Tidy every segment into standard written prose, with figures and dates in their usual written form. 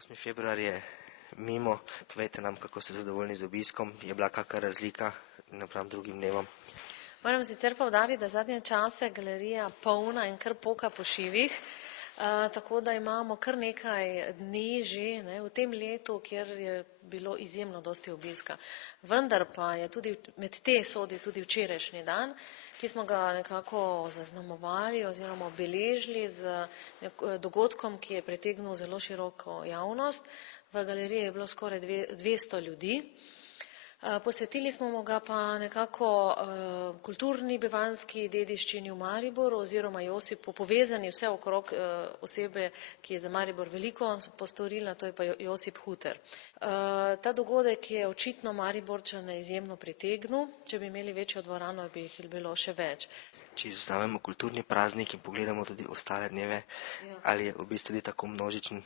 8. februar je mimo, povejte nam, kako ste zadovoljni z obiskom, je bila kakšna razlika napram drugim dnevom? Moram sicer poudariti, da zadnje čase galerija polna in kar poka po šivih, tako da imamo kar nekaj dni že v tem letu, kjer je bilo izjemno dosti obiska. Vendar pa je tudi med te sodi tudi včerajšnji dan, ki smo ga nekako zaznamovali oziroma obeležili z dogodkom, ki je pritegnil zelo široko javnost. V galeriji je bilo skoraj 200 ljudi. Posvetili smo ga pa nekako kulturni bivanjski dediščini v Mariboru oziroma Josipu, povezani vse okrog osebe, ki je za Maribor veliko postorila, to je pa Josip Huter. Ta dogodek je očitno Mariborčane izjemno pritegnil, če bi imeli večjo dvorano, bi jih bilo še več. Če vzamemo kulturni praznik in pogledamo tudi ostale dneve, ali je v bistvu tudi tako množičen?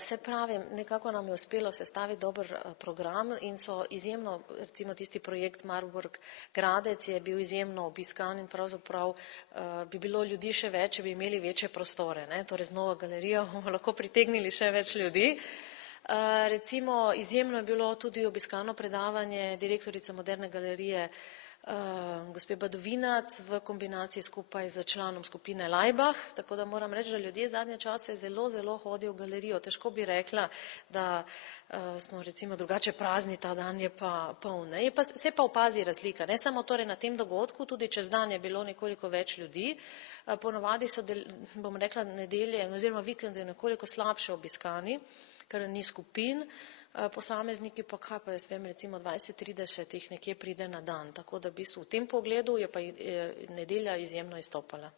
Se pravi, nekako nam je uspelo sestaviti dober program in so izjemno, recimo tisti projekt Marburg Gradec je bil izjemno obiskan in pravzaprav bi bilo ljudi še več, če bi imeli večje prostore, torej z novo galerijo bomo lahko pritegnili še več ljudi. Recimo izjemno je bilo tudi obiskano predavanje direktorice Moderne galerije gospe Badovinac v kombinaciji skupaj z članom skupine Laibach, tako da moram reči, da ljudje zadnje čase zelo hodijo v galerijo. Težko bi rekla, da smo recimo drugače prazni, ta dan je pa poln. Se pa opazi razlika, ne samo torej na tem dogodku, tudi čez dan je bilo nekoliko več ljudi. Ponovadi so, bom rekla, nedelje oziroma vikende nekoliko slabše obiskani, ker ni skupin. Posamezniki pa, kaj pa jaz vem, recimo 20-30 jih nekje pride na dan, tako da v tem pogledu je pa nedelja izjemno izstopala.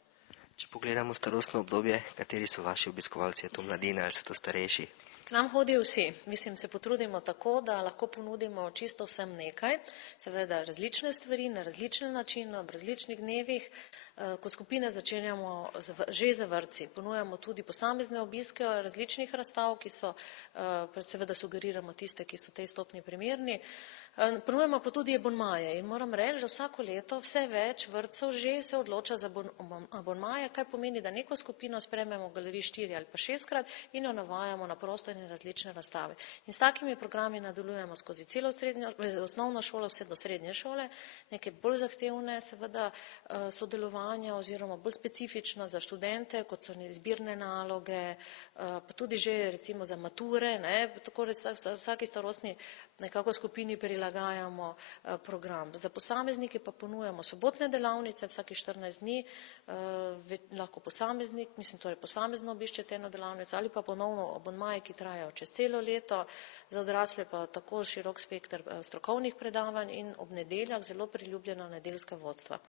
Če pogledamo starostno obdobje, kateri so vaši obiskovalci, je to mladina ali so to starejši? K nam hodijo vsi, se potrudimo tako, da lahko ponudimo čisto vsem nekaj, seveda različne stvari, na različne načine, ob različnih dnevih. Kot skupine začenjamo že z vrtci, ponujamo tudi posamezne obiske različnih razstav, ki so, seveda sugeriramo tiste, ki so tej stopnji primerni. Ponujamo pa tudi abonmaje in moram reči, da vsako leto vse več vrtcev že se odloča za abonmaje, kaj pomeni, da neko skupino sprememo v galeriji 4 ali pa 6-krat in jo navajamo na prostor in različne razstave. In s takimi programi nadaljujemo skozi celo osnovno šolo vse do srednje šole, neke bolj zahtevne seveda sodelovanja oziroma bolj specifična za študente, kot so izbirne naloge, pa tudi že recimo za mature, tako vsaki starostni nekako skupini prilagajamo program. Za posameznike pa ponujamo sobotne delavnice, vsaki 14 dni, lahko posameznik, torej posamezno obiščete eno delavnico ali pa ponovno abonmaje, ki trajajo čez celo leto, za odrasle pa tako širok spekter strokovnih predavanj in ob nedeljah zelo priljubljena nedeljska vodstva.